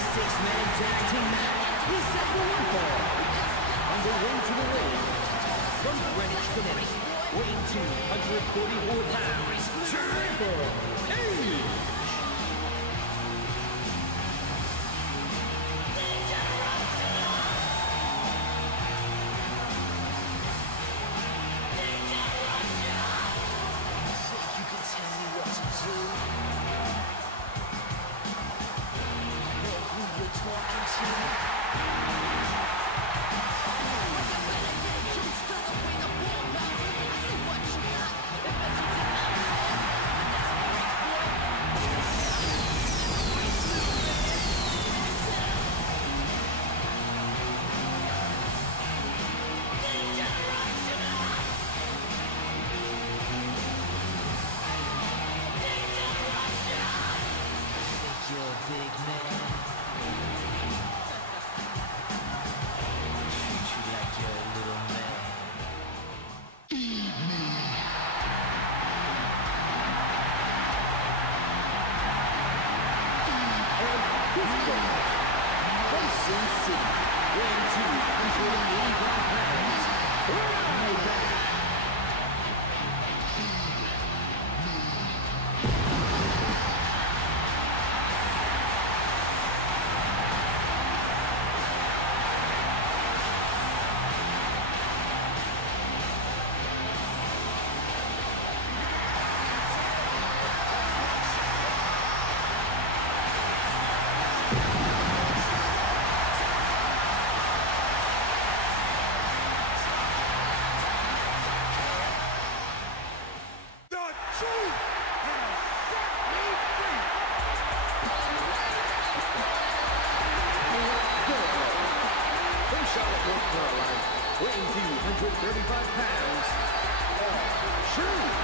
six-man tag team match is set for one fall. On the way to the ring, from Greenwich, Connecticut, weighing 244 pounds, Triple H. From Sin City, weighing 285 pounds, Ryback. Weighing 235 pounds, True.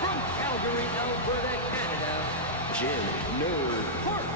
From Calgary, Alberta, Canada, Jim Neidhart.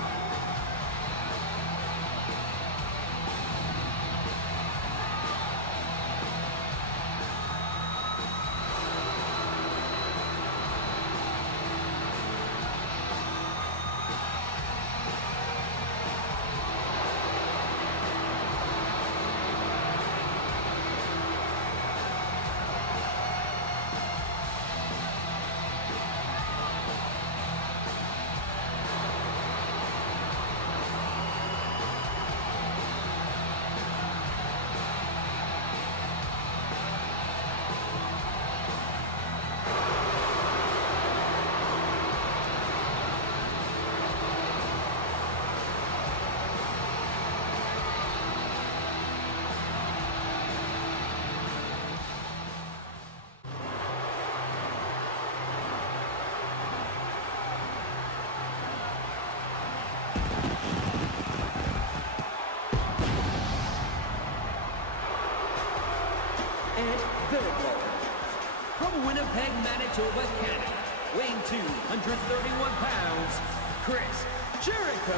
Winnipeg, Manitoba, Canada, weighing 231 pounds, Chris Jericho.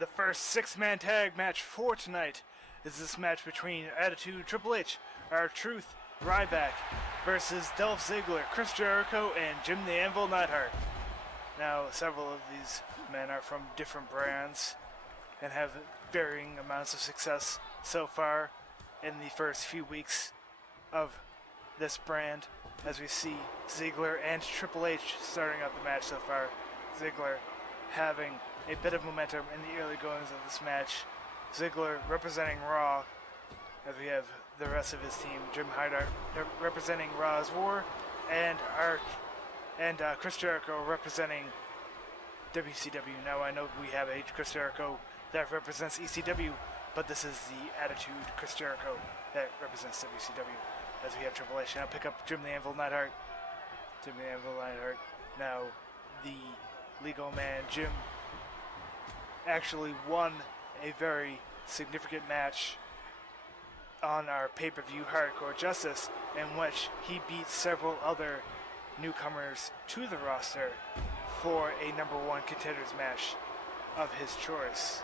The first six-man tag match for tonight is this match between Attitude Triple H, R-Truth, Ryback versus Dolph Ziggler, Chris Jericho, and Jim the Anvil Neidhart. Now, several of these men are from different brands and have varying amounts of success so far in the first few weeks of this brand, as we see Ziggler and Triple H starting out the match so far. Ziggler having a bit of momentum in the early goings of this match. Ziggler representing Raw, as we have the rest of his team, Jim Neidhart representing Raw's War, and Chris Jericho representing WCW. Now I know we have a Chris Jericho that represents ECW, but this is the Attitude Chris Jericho that represents WCW, as we have Triple H now pick up Jim the Anvil Neidhart. Jim the Anvil Neidhart. Now the legal man Jim actually won a very significant match on our pay-per-view Hardcore Justice, in which he beat several other newcomers to the roster for a number one contenders match of his choice.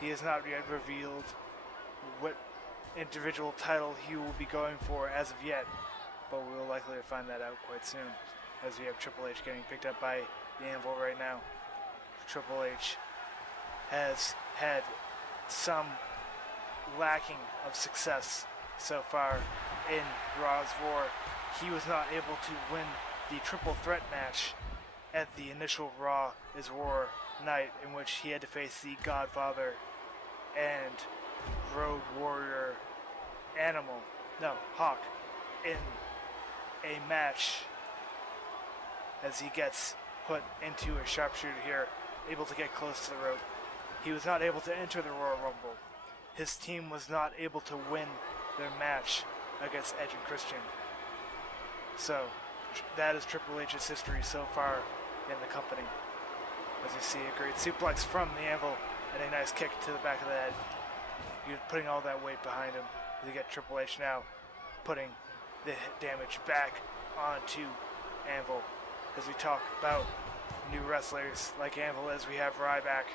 He has not yet revealed what individual title he will be going for as of yet, but we will likely find that out quite soon, as we have Triple H getting picked up by the Anvil right now. Triple H has had some lacking of success so far in Raw's War. He was not able to win the triple threat match at the initial Raw is War night, in which he had to face the Godfather and Road Warrior Hawk in a match, as he gets put into a sharpshooter here, able to get close to the rope. He was not able to enter the Royal Rumble. His team was not able to win their match against Edge and Christian. So, that is Triple H's history so far in the company. As you see, a great suplex from the Anvil and a nice kick to the back of the head. He's putting all that weight behind him. You get Triple H now putting the damage back onto Anvil. As we talk about new wrestlers like Anvil, as we have Ryback,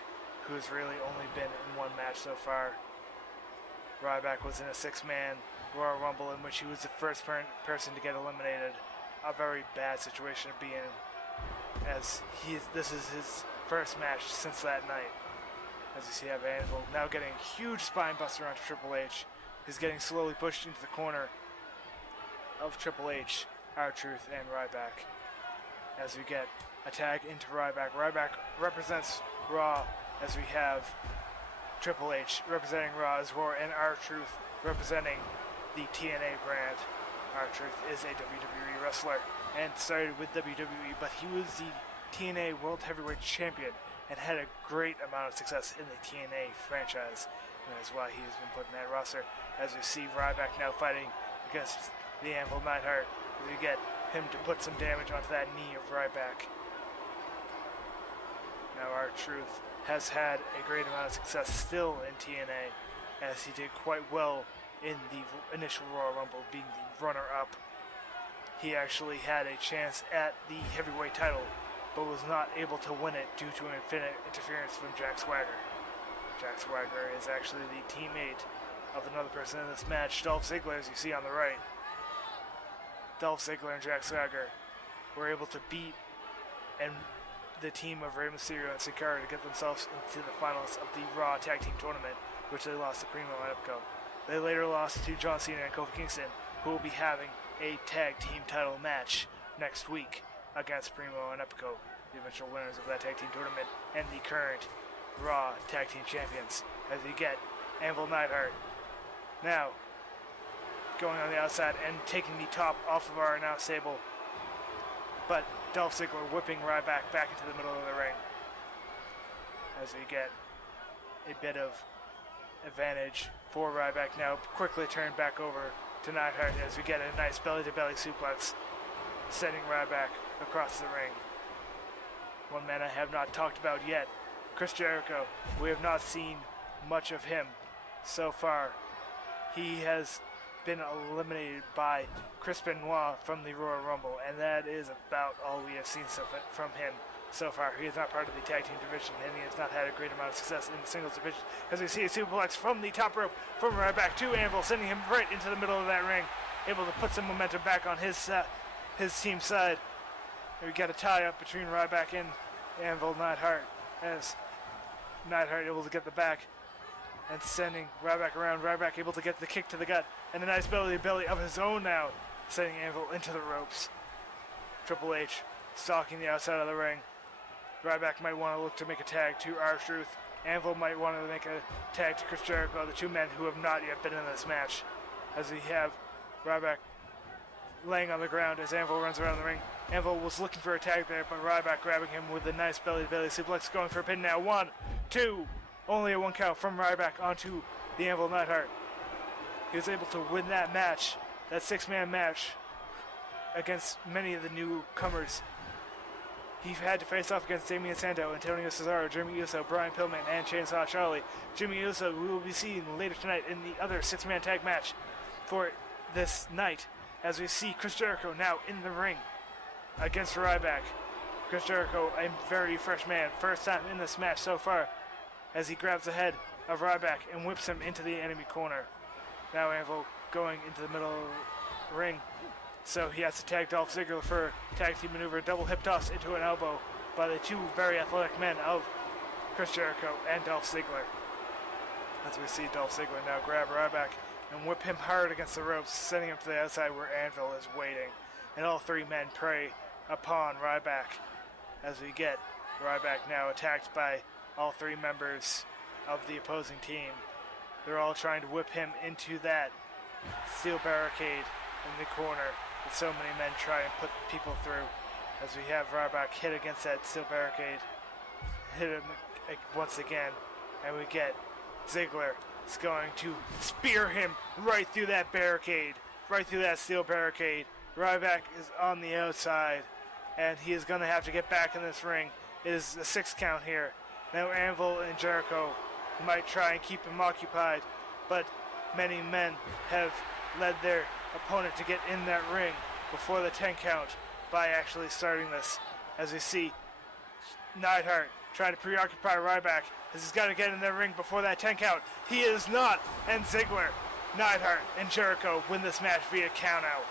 who has really only been in one match so far. Ryback was in a six-man Royal Rumble in which he was the first person to get eliminated. A very bad situation to be in, as this is his first match since that night. As you see, have Anvil now getting a huge spine buster onto Triple H. He's getting slowly pushed into the corner of Triple H, R-Truth, and Ryback. As we get a tag into Ryback. Ryback represents Raw, as we have Triple H representing Raw's War and R-Truth representing the TNA brand. R-Truth is a WWE wrestler and started with WWE, but he was the TNA World Heavyweight Champion and had a great amount of success in the TNA franchise. And that is why he has been put in that roster. As we see Ryback now fighting against the Anvil Neidhart, as we get him to put some damage onto that knee of Ryback. Now R-Truth has had a great amount of success still in TNA, as he did quite well in the initial Royal Rumble, being the runner-up. He actually had a chance at the heavyweight title, but was not able to win it due to an interference from Jack Swagger. Jack Swagger is actually the teammate of another person in this match, Dolph Ziggler, as you see on the right. Dolph Ziggler and Jack Swagger were able to beat and the team of Rey Mysterio and Cara to get themselves into the finals of the Raw Tag Team Tournament, which they lost to Primo and Epico. They later lost to John Cena and Kofi Kingston, who will be having a tag team title match next week against Primo and Epico, the eventual winners of that tag team tournament and the current Raw Tag Team Champions, as we get Anvil Neidhart now going on the outside and taking the top off of our announced table, but Dolph Ziggler whipping Ryback back into the middle of the ring as we get a bit of advantage for Ryback, now quickly turned back over to Neidhart as we get a nice belly-to-belly suplex, sending Ryback across the ring. One man I have not talked about yet, Chris Jericho. We have not seen much of him so far. He has been eliminated by Chris Benoit from the Royal Rumble, and that is about all we have seen from him so far. He is not part of the tag team division, and he has not had a great amount of success in the singles division, as we see a suplex from the top rope from Ryback to Anvil, sending him right into the middle of that ring, able to put some momentum back on his team's side. And we got a tie-up between Ryback and Anvil Neidhart, as Neidhart able to get the back and sending Ryback around. Ryback able to get the kick to the gut and a nice belly-to-belly of his own now, sending Anvil into the ropes. Triple H stalking the outside of the ring. Ryback might want to look to make a tag to R-Truth. Anvil might want to make a tag to Chris Jericho, the two men who have not yet been in this match, as we have Ryback laying on the ground as Anvil runs around the ring. Anvil was looking for a tag there, but Ryback grabbing him with a nice belly-to-belly suplex, going for a pin now. 1, 2, only a 1 count from Ryback onto the Anvil Neidhart. He was able to win that match, that 6-man match, against many of the newcomers. He had to face off against Damian Sandow, Antonio Cesaro, Jimmy Uso, Brian Pillman, and Chainsaw Charlie. Jimmy Uso we will be seeing later tonight in the other 6-man tag match for this night, as we see Chris Jericho now in the ring against Ryback. Chris Jericho, a very fresh man, first time in this match so far, as he grabs the head of Ryback and whips him into the enemy corner. Now Anvil going into the middle of the ring, so he has to tag Dolph Ziggler for a tag team maneuver, double hip toss into an elbow by the two very athletic men of Chris Jericho and Dolph Ziggler. As we see Dolph Ziggler now grab Ryback and whip him hard against the ropes, sending him to the outside where Anvil is waiting. And all three men prey upon Ryback, as we get Ryback now attacked by all three members of the opposing team. They're all trying to whip him into that steel barricade in the corner that so many men try and put people through. As we have Ryback hit against that steel barricade, hit him once again, and we get Ziggler is going to spear him right through that barricade, right through that steel barricade. Ryback is on the outside, and he is going to have to get back in this ring. It is a 6 count here. Now Anvil and Jericho might try and keep him occupied, but many men have led their opponent to get in that ring before the 10 count by actually starting this. As we see Neidhart trying to preoccupy Ryback, as he's got to get in that ring before that 10 count. He is not, and Ziggler, Neidhart, and Jericho win this match via count out.